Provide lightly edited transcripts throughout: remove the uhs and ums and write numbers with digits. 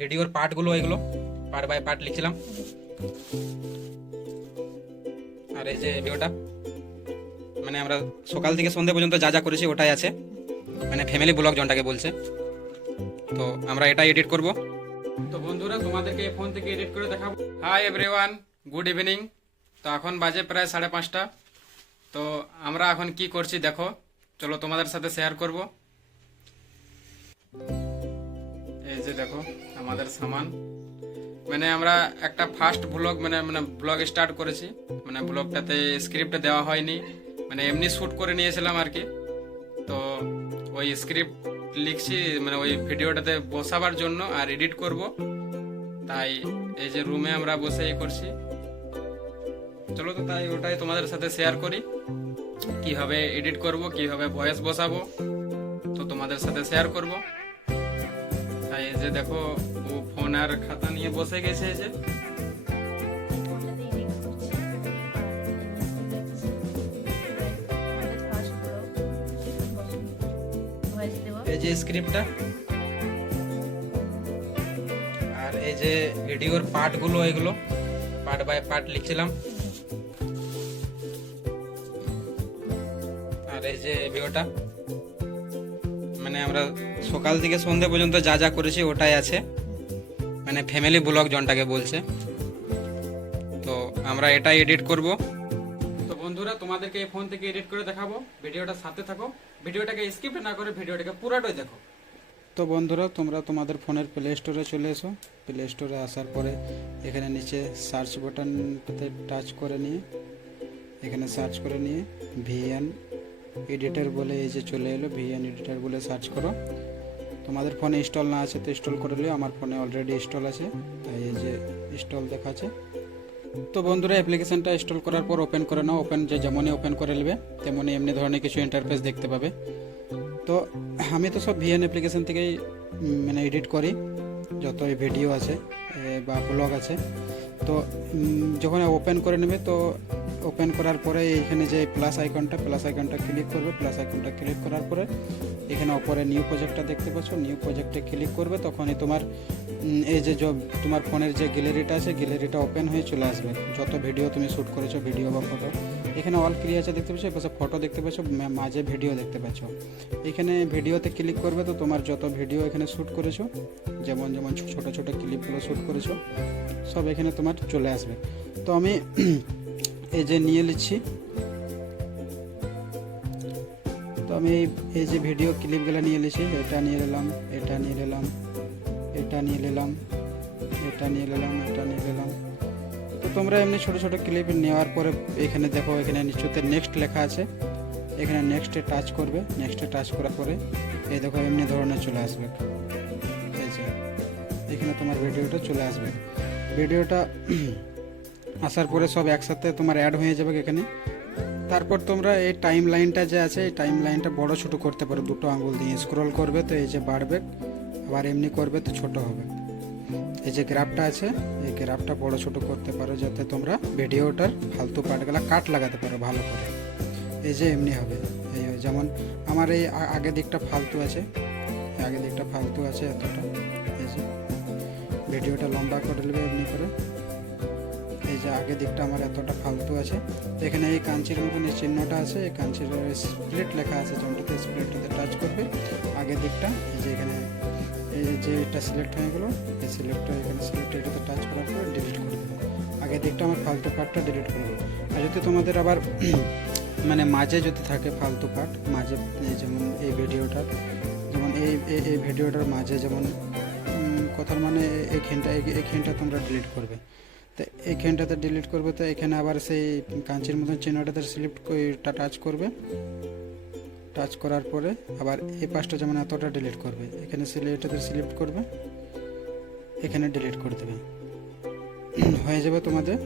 ভিডিওর পার্টগুলো এগুলো পার্ট বাই পার্ট লিখছিলাম। আর এই যে ভিডিওটা মানে আমরা সকাল থেকে সন্ধ্যা পর্যন্ত যা যা করেছি ওটাই আছে, মানে ফ্যামিলি ব্লগ জনটাকে বলছে। তো আমরা এটা এডিট করব। তো বন্ধুরা তোমাদেরকে এই ফোন থেকে এডিট করে দেখাবো। Hi everyone, good evening. তো এখন বাজে প্রায় 5:30। তো আমরা এখন কি করছি দেখো, চলো তোমাদের সাথে শেয়ার করব। এই যে দেখো আমাদের সামান, মানে আমরা একটা ফার্স্ট ব্লগ মানে ব্লগ স্টার্ট করেছি। মানে ব্লগটাতে স্ক্রিপ্ট দেওয়া হয়নি, মানে এমনি শ্যুট করে নিয়েছিলাম আর কি। তো ওই স্ক্রিপ্ট লিখছি মানে ওই ভিডিওটাতে বসাবার জন্য আর এডিট করব, তাই এই যে রুমে আমরা বসেই করছি। চলো তো তাই ওটাই তোমাদের সাথে শেয়ার করি, কিভাবে এডিট করব, কিভাবে ভয়েস বসাবো, তো তোমাদের সাথে শেয়ার করব। তাই এই যে দেখো ও ফোন আর খাতা নিয়ে বসে গেছে। এই যে এই যে স্ক্রিপ্টটা আর এই যে ভিডিওর পার্টগুলো এগুলো পার্ট বাই পার্ট লিখছিলাম। আর এই যে ভিডিওটা মানে আমরা সকাল থেকে সন্ধ্যা পর্যন্ত যা যা করেছি ওটাই আছে, মানে ফ্যামিলি ব্লগ জনটাকে বলছে। তো আমরা এটা এডিট করব। তো বন্ধুরা তোমাদেরকে এই ফোন থেকে এডিট করে দেখাবো, ভিডিওটা সাথে থাকো, ভিডিওটাকে স্কিপ না করে ভিডিওটাকে পুরোটাই দেখো। তো বন্ধুরা তোমরা তোমাদের ফোনের প্লে স্টোরে চলে এসো। প্লে স্টোরে আসার পরে এখানে নিচে সার্চ বাটনটাতে টাচ করে নিয়ে এখানে সার্চ করে নিয়ে ভিএন এডিটর বলে এই যে চলে এলো, ভিএন এডিটর বলে সার্চ করো। তোমাদের ফোনে ইনস্টল না আছে তো ইনস্টল করে নিও, আমার ফোনে অলরেডি ইনস্টল আছে তাই এই যে ইনস্টল দেখাচ্ছে। তো বন্ধুরা অ্যাপ্লিকেশনটা ইনস্টল করার পর ওপেন করে নাও। ওপেন যে যেমনই ওপেন করে নেবে তেমনই এমনি ধরনের কিছু ইন্টারফেস দেখতে পাবে। তো আমি তো সব ভিএন অ্যাপ্লিকেশন থেকেই মানে এডিট করি, যত ভিডিও আছে বা ব্লগ আছে। তো যখন ওপেন করে নেবে তো ওপেন করার পরে এইখানে যে প্লাস আইকনটা ক্লিক করবে। প্লাস আইকনটা ক্লিক করার পরে এখানে ওপরে নিউ প্রজেক্টটা দেখতে পাচ্ছ, নিউ প্রজেক্টে ক্লিক করবে। তখনই তোমার এই যে তোমার ফোনের যে গ্যালারিটা আছে গ্যালারিটা ওপেন হয়ে চলে আসবে। যত ভিডিও তুমি শ্যুট করেছো ভিডিও বা ফটো এখানে অল ক্লিয়ার আছে দেখতে পাচ্ছ, এপাশে ফটো দেখতে পাচ্ছ, মাঝে ভিডিও দেখতে পাচ্ছ। এখানে ভিডিওতে ক্লিক করবে তো তোমার যত ভিডিও এখানে শ্যুট করেছো, যেমন যেমন ছোট ছোট ক্লিপগুলো শ্যুট করেছো সব এখানে তোমার চলে আসবে। তো আমি এই যে নিয়ে নিচ্ছি। তো আমি এই যে ভিডিও ক্লিপগুলো নিয়ে নিচ্ছি, এটা নিয়ে নিলাম, এটা নিয়ে নিলাম, এটা নিয়ে নিলাম, এটা নিয়ে নিলাম, এটা নিয়ে নিলাম। তো তোমরা এমনি ছোট ছোট ক্লিপ নেওয়ার পরে এখানে দেখো এখানে নিচুতে নেক্সট লেখা আছে, এখানে নেক্সটে টাচ করবে। নেক্সটে টাচ করার পরে এই দেখো এমনি ধরনের চলে আসবে। এই যে এখানে তোমার ভিডিওটা চলে আসবে। ভিডিওটা আসার পরে সব একসাথে তোমার অ্যাড হয়ে যাবে এখানে। তারপর তোমরা এই টাইম লাইনটা যে আছে এই টাইম লাইনটা বড় ছোট করতে পারো, দুটো আঙুল দিয়ে স্ক্রল করবে তো এই যে বাড়বে, আবার এমনি করবে তো ছোট হবে। এই যে গ্রাফটা আছে এই গ্রাফটা বড় ছোট করতে পারো যাতে তোমরা ভিডিওটার ফালতু পার্টগুলো কাট লাগাতে পারো ভালো করে। এই যে এমনি হবে, এই যেমন আমার এই আগের দিকটা ফালতু আছে, আগের দিকটা ফালতু আছে এতটা। এই যে ভিডিওটা লম্বা করে নেবে এমনি করে। এই যে আগের দিকটা আমার এতটা ফালতু আছে। এখানে এই কাঞ্চির মতন এই চিহ্নটা আছে, এই কাঞ্চির স্প্লিট লেখা আছে, যেমনটাতে স্প্লিটটাতে টাচ করবে আগের দিকটা। এই যে এখানে এই যে এটা সিলেক্ট হয়ে গেলো, এই সিলেক্টটা এখানে সিলেক্ট এটাতে টাচ করার পর ডিলিট করে দেবে। আগের দিকটা আমার ফালতু পার্টটা ডিলিট করে দেবে। আর যদি তোমাদের আবার মানে মাঝে যদি থাকে ফালতু পার্ট মাঝে, যেমন এই ভিডিওটার যেমন এই ভিডিওটার মাঝে যেমন কথার মানে এইখানটা তোমরা ডিলিট করবে। তো এইখানটাতে ডিলিট করবে তো এখানে আবার সেই কাঞ্চির মতন চিহ্নটাতে সিলেক্টটা টাচ করবে। টাচ করার পরে আবার এই পাশটা যেমন এতটা ডিলিট করবে, এখানে এটাতে সিলেক্ট করবে, এখানে ডিলিট করে দেবে। হয়ে যাবে তোমাদের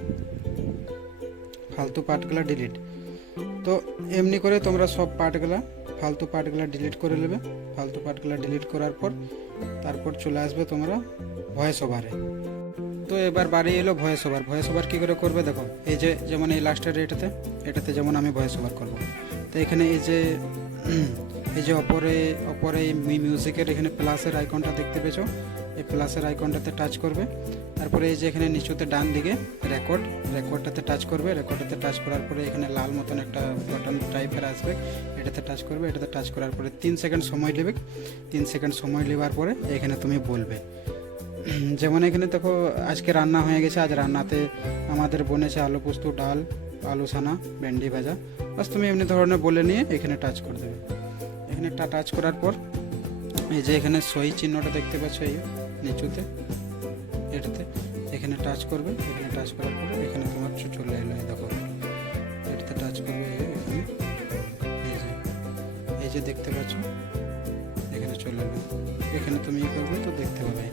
ফালতু পার্টগুলো ডিলিট। তো এমনি করে তোমরা সব পার্টগুলো ফালতু পার্টগুলো ডিলিট করে নেবে। ফালতু পার্টগুলো ডিলিট করার পর তারপর চলে আসবে তোমরা ভয়েস ওভারে। তো এবার বাড়ি এলো ভয়েস ওভার। ভয়েস ওভার কী করে করবে দেখো, এই যে যেমন এই লাস্টের এটাতে যেমন আমি ভয়েস ওভার করবো। তো এখানে এই যে অপরে মিউজিকের এখানে প্লাসের আইকনটা দেখতে পেয়েছো, এই প্লাসের আইকনটাতে টাচ করবে। তারপরে এই যে এখানে নিচুতে ডান দিকে রেকর্ডটাতে টাচ করবে। রেকর্ডটাতে টাচ করার পরে এখানে লাল মতন একটা বাটন টাইপের আসবে, এটাতে টাচ করবে। এটাতে টাচ করার পরে 3 সেকেন্ড সময় নেবে। 3 সেকেন্ড সময় নেওয়ার পরে এখানে তুমি বলবে, যেমন এখানে দেখো আজকে রান্না হয়ে গেছে, আজ রান্নাতে আমাদের বনেছে আলু পোস্ত, ডাল, আলু সানা, ভেন্ডি ভাজা। বাস তুমি এমনি ধরনের বলে নিয়ে এখানে টাচ করে দেবে। এখানে টাচ করার পর এই যে এখানে সই চিহ্নটা দেখতে পাচ্ছ এই নিচুতে, এটাতে এখানে টাচ করবে। এখানে টাচ করার পরে এখানে তোমার চলে এলো, দেখো এটাতে টাচ করবে। এখানে এই যে দেখতে পাচ্ছ এখানে চলে এলো। এখানে তুমি ই করবে তো দেখতে পাবে।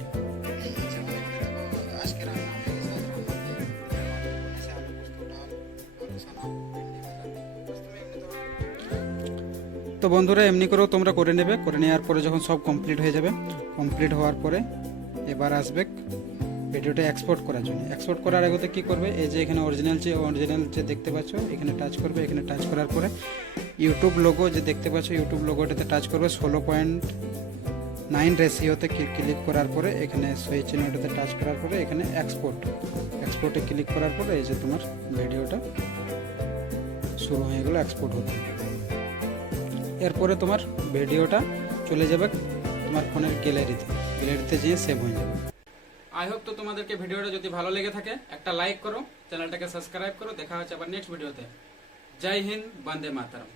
তো বন্ধুরা এমনি করেও তোমরা করে নেবে। করে নেওয়ার পরে যখন সব কমপ্লিট হয়ে যাবে, কমপ্লিট হওয়ার পরে এবার আসবে ভিডিওটা এক্সপোর্ট করার জন্য। এক্সপোর্ট করার আগে কী করবে, এই যে এখানে অরিজিনাল যে দেখতে পাচ্ছ এখানে টাচ করবে। এখানে টাচ করার পরে ইউটিউব লোগো যে দেখতে পাচ্ছ, ইউটিউব লোগোটাতে টাচ করবে। 16:9 রেশিওতে ক্লিক করার পরে এখানে সেই চিহ্নটাতে টাচ করার পরে এখানে এক্সপোর্টে ক্লিক করার পরে এই যে তোমার ভিডিওটা শুরু হয়ে গেলো এক্সপোর্ট হতে। এরপরে তোমার ভিডিওটা চলে যাবে তোমার ফোনের গ্যালারিতে যেয়ে সেভ হয়ে যাবে। আই হোপ তো তোমাদেরকে ভিডিওটা যদি ভালো লেগে থাকে একটা লাইক করো, চ্যানেলটাকে সাবস্ক্রাইব করো। দেখা হচ্ছে আবার নেক্সট ভিডিওতে। জয় হিন্দ, বন্দে মাতরম।